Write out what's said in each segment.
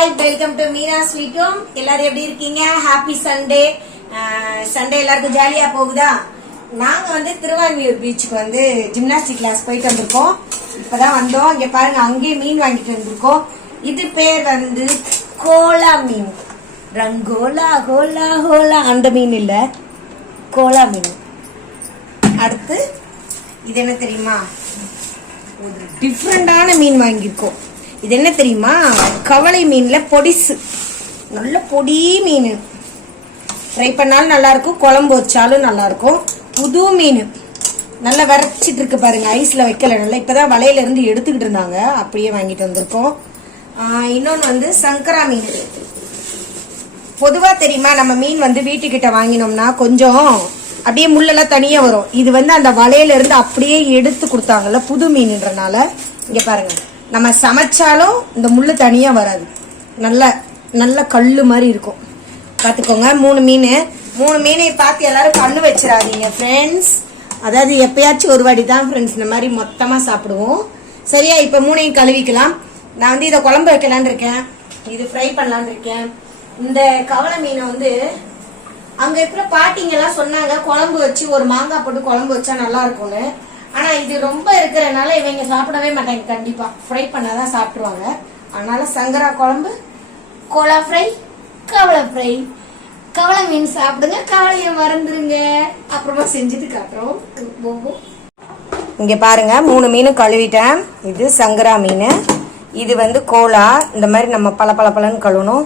Hi welcome to Meena sweet home எல்லாரும் எப்படி இருக்கீங்க? ஹாப்பி சண்டே சண்டே எல்லாருக்கும் ஜாலியா போகுதா? நாங்க வந்து திருவான்மியூர் பீச்சுக்கு வந்து ஜிம்னாஸ்டிக் கிளாஸ் போயிட்டு வந்திருக்கோம். இப்பதான் வந்தோம். இங்க பாருங்க அங்கேயே மீன் வாங்கிட்டு வந்திருக்கோம். இது பேர் வந்து கோலா மீன். ரங்கோலா ஹோலா ஹோலா. அந்த மீன் இல்ல. கோலா மீன். அடுத்து இது என்ன தெரியுமா? ஒரு டிஃப்ரெண்டான மீன் வாங்கியிருக்கோம். இது என்ன தெரியுமா? கவலை மீன்ல பொடிசு. நல்ல பொடி மீன். ஃப்ரை பண்ணாலும் நல்லா இருக்கும் குழம்பு வச்சாலும் நல்லா இருக்கும் புது மீன். நல்லா வரைச்சிட்டு இருக்கு பாருங்க. ஐஸ்ல வைக்கல. நல்லா இப்பதான் வலையில இருந்து எடுத்துக்கிட்டு இருந்தாங்க. அப்படியே வாங்கிட்டு வந்திருக்கோம். இன்னொன்று வந்து சங்கரா மீன். பொதுவா தெரியுமா? நம்ம மீன் வந்து வீட்டுக்கிட்ட வாங்கினோம்னா கொஞ்சம் அப்படியே முள்ளெல்லாம் தனியா வரும். இது வந்து அந்த வலையில இருந்து அப்படியே எடுத்து கொடுத்தாங்கல்ல புது மீன்ன்றனால. இங்க பாருங்க. நம்ம சமைச்சாலும் இந்த முள்ளு தனியாக வராது. நல்ல நல்ல கல் மாதிரி இருக்கும். பார்த்துக்கோங்க மூணு மீன். மூணு மீனை பார்த்து எல்லாரும் கண்ணு வச்சிடாதீங்க ஃப்ரெண்ட்ஸ் அதாவது எப்பயாச்சும் ஒரு வாட்டி தான் ஃப்ரெண்ட்ஸ் இந்த மாதிரி மொத்தமாக சாப்பிடுவோம். சரியா இப்போ மூணையும் கழுவிக்கலாம். நான் வந்து இதை குழம்பு வைக்கலான்னு இருக்கேன். இது ஃப்ரை பண்ணலான்னு இருக்கேன். இந்த கவலை மீனை வந்து அங்கே இருக்கிற பாட்டிங்கெல்லாம் சொன்னாங்க குழம்பு வச்சு ஒரு மாங்காய் போட்டு குழம்பு வச்சா நல்லா இருக்கும்னு. ஆனா இது ரொம்ப இருக்கிறனால இவங்க சாப்பிடவே மாட்டாங்க. கண்டிப்பா. ஃப்ரை பண்ணாதான் சாப்பிடுவாங்க. அதனால சங்கரா குழம்பு கோலா ஃப்ரை கவளை ஃப்ரை கவளை மீன் சாப்பிடுங்க. கவலையை மறந்துருங்க. அப்புறமா செஞ்சுட்டு காட்டுறோம் இங்க பாருங்க மூணு மீன் கழுவிட்டேன். இது சங்கரா மீன். இது வந்து கோலா. இந்த மாதிரி நம்ம பல பல பலன்னு கழுவணும்.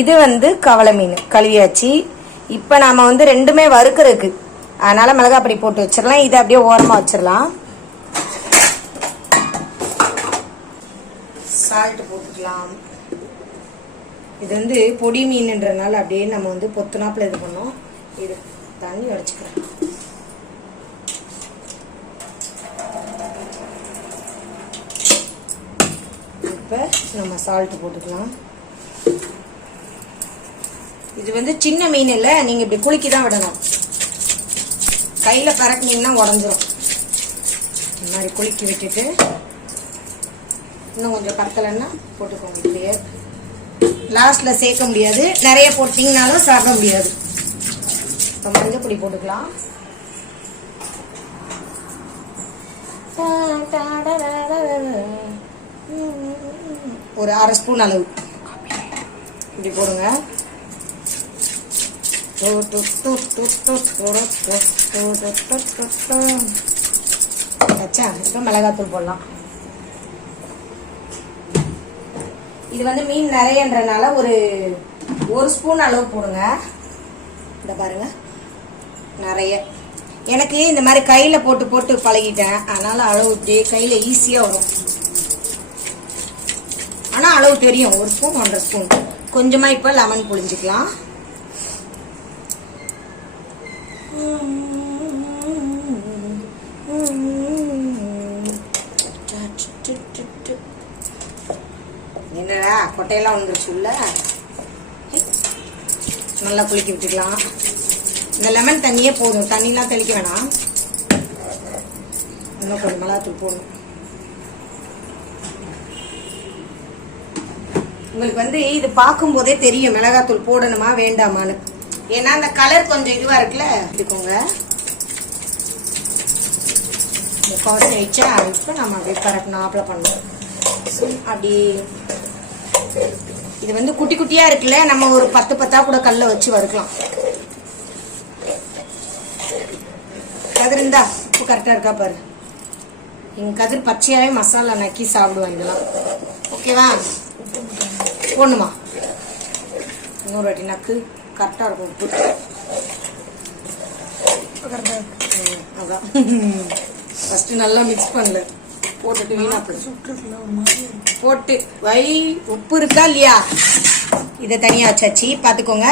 இது வந்து கவளை மீன். கழுவியாச்சு. இப்போ நாம வந்து ரெண்டுமே வறுக்கிறதுக்கு அதனால் மிளகாப்பொடி போட்டு வச்சிடலாம் இதை அப்படியே ஓரமாக வச்சிடலாம் சால்ட்டு போட்டுக்கலாம். இது வந்து பொடி மீனுன்றனால அப்படியே நம்ம வந்து பொத்துனாப்பில் இது பண்ணோம். இது தண்ணி அடிச்சுக்கிறேன் இப்போ நம்ம சால்ட்டு போட்டுக்கலாம். இது வந்து சின்ன மீன் இல்லை நீங்கள் இப்படி குலுக்கி தான் விடணும். கையில் பறக்குனீங்கன்னா உடஞ்சிரும். இந்த மாதிரி குலுக்கி விட்டுட்டு இன்னும் கொஞ்சம் பறக்கலைன்னா போட்டுக்கோங்க இப்படியே. லாஸ்ட்டில் சேர்க்க முடியாது. நிறைய போட்டிங்கனாலும் சாப்பிட முடியாது. இப்போ மஞ்சள் பொடி போட்டுக்கலாம். ஒரு அரை ஸ்பூன் அளவு. இப்படி போடுங்க. இப்போ மிளகாத்தூள் போடலாம். இது வந்து மீன் நிறையன்றனால ஒரு ஒரு ஸ்பூன் அளவு போடுங்க. இந்த பாருங்க. நிறைய. எனக்கு இந்த மாதிரி கையில் போட்டு போட்டு பழகிட்டேன். அதனால் அளவு இப்படியே கையில் ஈஸியாக வரும். ஆனால் அளவு தெரியும். ஒரு ஸ்பூன் ஒன்றரை ஸ்பூன் கொஞ்சமாக இப்போ லெமன் புழிஞ்சிக்கலாம். என்னடா கொட்டையெல்லாம் வந்துருச்சு உள்ள? நல்லா குளிக்க விட்டுக்கலாம். இந்த லெமன் தண்ணியே போதும். தண்ணிலாம் தெளிக்க வேணாம். இன்னும் கொஞ்சம் மிளகாத்தூள் போடணும் உங்களுக்கு வந்து இது பார்க்கும்போதே தெரியும் மிளகாத்தூள் போடணுமா வேண்டாமான்னு. ஏன்னா அந்த கலர் கொஞ்சம் இதுவா இருக்குல்ல? எடுத்துக்கோங்க. முக்கால்வாசி ஆயிடுச்சா? இப்போ நம்ம அப்படியே பரட்டினாப்பில் பண்ணுவோம் அப்படி இது வந்து குட்டி குட்டியா இருக்குல்ல? நம்ம ஒரு பத்து பத்தா கூட கல்ல வச்சு வறுக்கலாம். கதிர் இருந்தா உப்பு கரெக்டா இருக்கா பாரு? எங்க கதிர் பச்சையாவே மசாலா நக்கி சாப்பிடுவோம் இதெல்லாம். ஓகேவா போடணுமா? இன்னொரு வாட்டி நக்கு. கரெக்டா இருக்கும் உப்பு. அதான். ஃபர்ஸ்ட் நல்லா மிக்ஸ் பண்ணல போட்டுட்டு வீணா போயிடும். போட்டு வை உப்பு இருக்கா இல்லையா? இதை தனியாக வச்சாச்சு. பார்த்துக்கோங்க.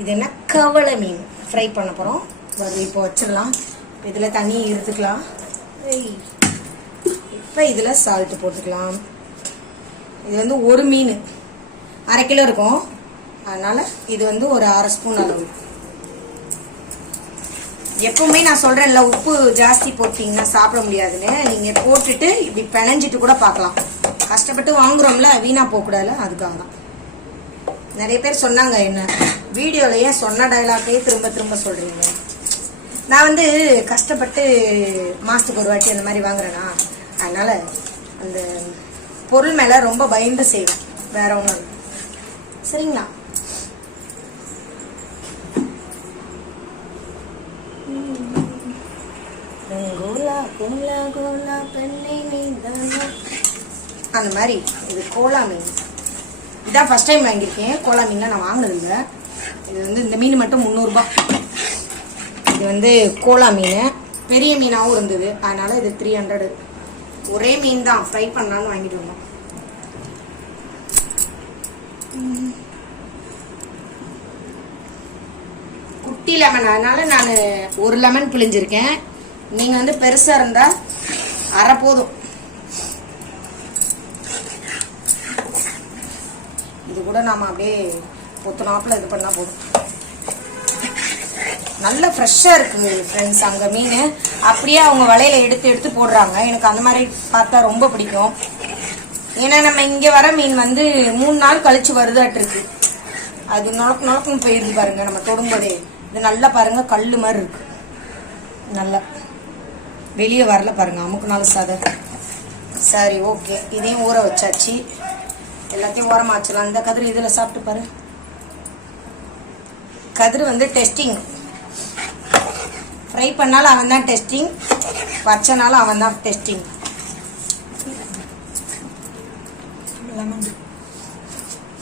இது என்ன கவளை மீன். ஃப்ரை பண்ண போகிறோம் அது இப்போ வச்சிடலாம். இதில் தண்ணி இருத்துக்கலாம் இப்போ இதில் சால்ட் போட்டுக்கலாம். இது வந்து ஒரு மீன். அரை கிலோ இருக்கும். அதனால் இது வந்து ஒரு அரை ஸ்பூன் அளவு. எப்பவுமே நான் சொல்றேன்ல உப்பு ஜாஸ்தி போட்டீங்கன்னா சாப்பிட முடியாதுன்னு. நீங்க போட்டுட்டு இப்படி பிணைஞ்சிட்டு கூட பார்க்கலாம். கஷ்டப்பட்டு வாங்குறோம்ல வீணா போக அதுக்காக தான். நிறைய பேர் சொன்னாங்க என்ன வீடியோல ஏன் சொன்ன டைலாக்கையே திரும்ப திரும்ப சொல்றீங்க? நான் வந்து கஷ்டப்பட்டு மாசத்துக்கு ஒரு வாட்டி அந்த மாதிரி வாங்குறேன்னா அதனால அந்த பொருள் மேல ரொம்ப பயந்து செய்வேன். வேற ஒன்றும் சரிங்களா? கோலா கோலா பெண்ணை நீதானா அந்த மாதிரி இது கோலா மீன். இதான் ஃபர்ஸ்ட் டைம் வாங்கியிருக்கேன். கோலா மீன்லாம் நான் வாங்கினதில்லை. இது வந்து இந்த மீன் மட்டும் முந்நூறுபா. இது வந்து கோலா மீன். பெரிய மீனாகவும் இருந்தது. அதனால் இது த்ரீ ஹண்ட்ரடு ஒரே மீன் தான். ஃப்ரை பண்ணலான்னு வாங்கிட்டு வந்தோம். குட்டி லெமன் அதனால நான் ஒரு லெமன் பிழிஞ்சிருக்கேன். நீங்க வந்து பெருசா இருந்தா அரை போதும். இது கூட நாம அப்படியே பொத்துனாப்புல இது பண்ணா போதும். நல்ல ஃப்ரெஷ்ஷாக இருக்குது ஃப்ரெண்ட்ஸ் அங்கே மீன். அப்படியே அவங்க வலையில எடுத்து எடுத்து போடுறாங்க. எனக்கு அந்த மாதிரி பார்த்தா ரொம்ப பிடிக்கும். ஏன்னா நம்ம இங்கே வர மீன் வந்து மூணு நாள் கழிச்சு வருதாட்டிருக்கு அது நொழக்கு நொழக்குன்னு போயிருந்து பாருங்க. நம்ம தொடும்போதே. இது நல்லா பாருங்க கல் மாதிரி இருக்கு. நல்லா. வெளியே வரல பாருங்க அமுக்கு நாள் சாத சரி ஓகே இதையும் ஊற வச்சாச்சு. எல்லாத்தையும் ஓரமாச்சலாம். வச்சிடலாம் இந்த கதிர் இதில் சாப்பிட்டு பாரு. கதிர் வந்து டெஸ்டிங் ஃப்ரை பண்ணாலும் அவன் தான் டெஸ்டிங் வச்சனாலும் அவன் தான் டெஸ்டிங்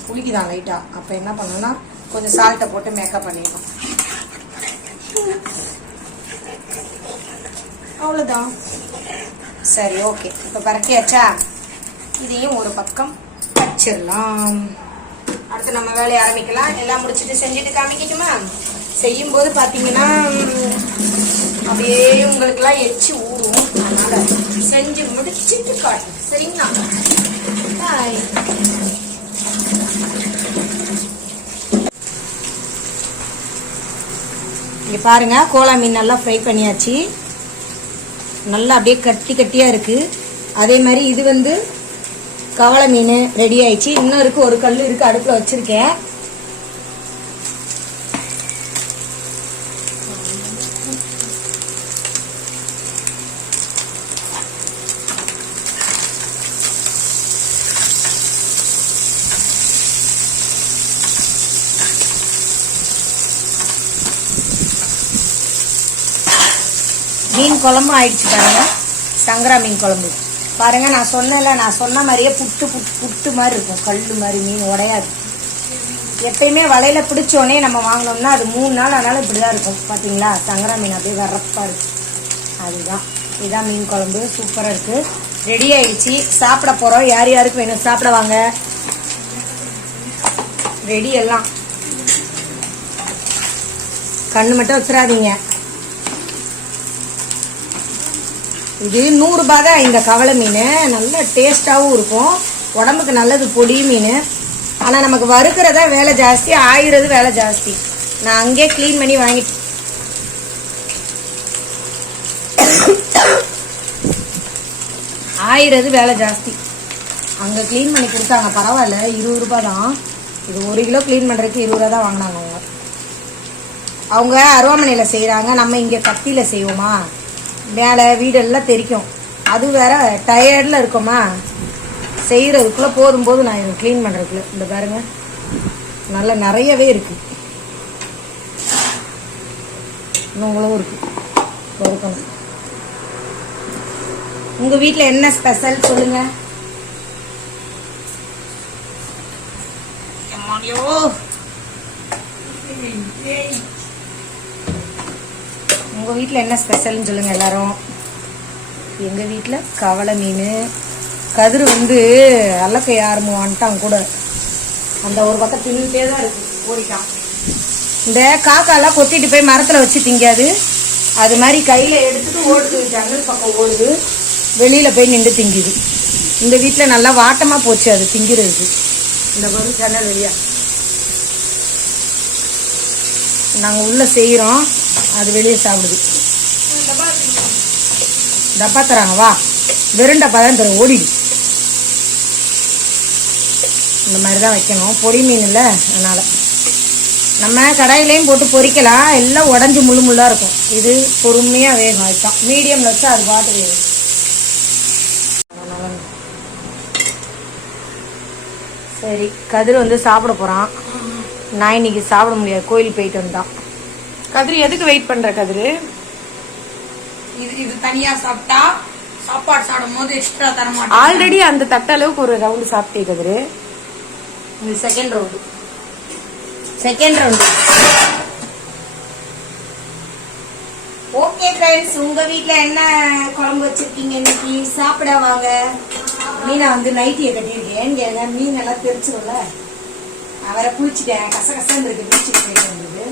புளிக்குதான் லைட்டாக அப்போ என்ன பண்ணணும்னா கொஞ்சம் சால்ட்டை போட்டு மேக்கப் பண்ணிடணும். அவ்வளோதான் சரி ஓகே இப்போ பரட்டியாச்சா இதையும் ஒரு பக்கம் வச்சிடலாம். அடுத்து நம்ம வேலையை ஆரம்பிக்கலாம். எல்லாம் முடிச்சுட்டு செஞ்சுட்டு காமிக்கட்டுமா? செய்யும்போது பார்த்தீங்கன்னா அப்படியே உங்களுக்குலாம் எச்சு ஊறும். அதனால் செஞ்சு முடிச்சுட்டு காட்டும் சரிங்களா? பாய் இங்கே பாருங்க கோலா மீன் நல்லா ஃப்ரை பண்ணியாச்சு. நல்லா அப்படியே கட்டி கட்டியாக இருக்குது அதே மாதிரி இது வந்து கவளை மீன் ரெடி ஆயிடுச்சு. இன்னும் இருக்குது ஒரு கல் இருக்குது அடுப்பில் வச்சுருக்கேன். மீன் குழம்பு ஆயிடுச்சு பாருங்க. சங்கரா மீன் குழம்பு. பாருங்க நான் சொன்னேன்ல நான் சொன்ன மாதிரியே புட்டு புட்டு புட்டு மாதிரி இருக்கும். கல் மாதிரி மீன் உடையாது. எப்பயுமே வலையில பிடிச்சோடனே நம்ம வாங்கினோம்னா அது மூணு நாள் ஆனாலும் இப்படிதான் இருக்கும். பாத்தீங்களா? சங்கரா மீன் அப்படியே வரப்பா இருக்கு. அதுதான். இதுதான் மீன் குழம்பு. சூப்பரா இருக்கு. ரெடி ஆயிடுச்சு. சாப்பிட போறோம். யார் யாருக்கு வேணும்? சாப்பிட வாங்க. ரெடி எல்லாம். கண்ணு மட்டும் வச்சிடாதீங்க. இது நூறுரூபா தான் இந்த கவலை மீன். நல்ல டேஸ்டாகவும் இருக்கும். உடம்புக்கு நல்லது பொடி மீன். ஆனால் நமக்கு வறுக்கிறதா வேலை ஜாஸ்தி ஆயிரது வேலை ஜாஸ்தி. நான் அங்கேயே க்ளீன் பண்ணி வாங்கிட்டு ஆயிரது வேலை ஜாஸ்தி. அங்கே க்ளீன் பண்ணி கொடுத்தாங்க. பரவாயில்ல இருபது ரூபா தான். இது ஒரு கிலோ க்ளீன் பண்ணுறதுக்கு இருபது ரூபா தான் வாங்கினாங்க அவங்க. அவங்க அருவாமனையில் செய்கிறாங்க நம்ம இங்கே கத்தியில் செய்வோமா? மேலே வீடெல்லாம் தெரிக்கும். அது வேற டயர்டில் இருக்கோமா? செய்கிறதுக்குள்ளே போதும் போது நான் இதை க்ளீன் பண்ணுறதுக்குள்ள இந்த பாருங்க. நல்லா நிறையவே இருக்கு. இன்னும் இவ்வளவு இருக்குது பொறுக்கணும். உங்கள் வீட்டில் என்ன ஸ்பெஷல் சொல்லுங்கள் அம்மாடியோ. உங்கள் வீட்டில் என்ன ஸ்பெஷல்னு சொல்லுங்கள் எல்லாரும். எங்கள் வீட்டில் கவலை மீன். கதிர் வந்து அல்லக்கை ஆரம்புவான்ட்டான் கூட. அந்த ஒரு பக்கம் தின்னுட்டே தான் இருக்கு ஓடிட்டான் இந்த காக்காலாம் கொத்திட்டு போய் மரத்தில் வச்சு திங்காது. அது மாதிரி கையில் எடுத்துட்டு ஓடுது ஜன்னல் பக்கம் ஓடுது. வெளியில் போய் நின்று திங்குது. இந்த வீட்டில் நல்லா வாட்டமாக போச்சு அது திங்கிறதுக்கு இந்த பொருள் ஜன்னல் வெளியா நாங்கள் உள்ளே செய்கிறோம் அது வெளியே சாப்பிடுது. டப்பா தராங்க வா. வெறும் டப்பா தான் தரும் ஓடிடு. இந்த மாதிரி தான் வைக்கணும். பொடி மீன் இல்லை அதனால். நம்ம கடாயிலையும் போட்டு பொரிக்கலாம் எல்லாம் உடஞ்சி முள்ளு முள்ளாக இருக்கும். இது பொறுமையாக வேகும் அதுதான். மீடியமில் வச்சா அது பாட்டு வேகும். அதனால. சரி கதிர் வந்து சாப்பிட போகிறான் நான் இன்னைக்கு சாப்பிட முடியாது. கோயில் போயிட்டு வந்தான். கதிரி எதுக்கு வெயிட் பண்ற கதிரு? இது இது தனியா சாப்பிட்டா சாப்பாடு சாப்பிடும் போது எக்ஸ்ட்ரா தர மாட்டேன் ஆல்ரெடி அந்த தட்ட அளவுக்கு ஒரு ரவுண்டு சாப்பிட்டே கதிரு. இது second round second round okay friends உங்க வீட்ல என்ன குழம்பு வச்சிருக்கீங்க இன்னைக்கு? சாப்பிட வாங்க. மீனை வந்து நைட்டியை கட்டியிருக்கேன். கேங்க மீன் எல்லாம் தெரிச்சிரும்ல அவரை குளிச்சுட்டேன். கச கசன்னு இருக்கு பீச்சுக்கு போயிட்டு வந்தது.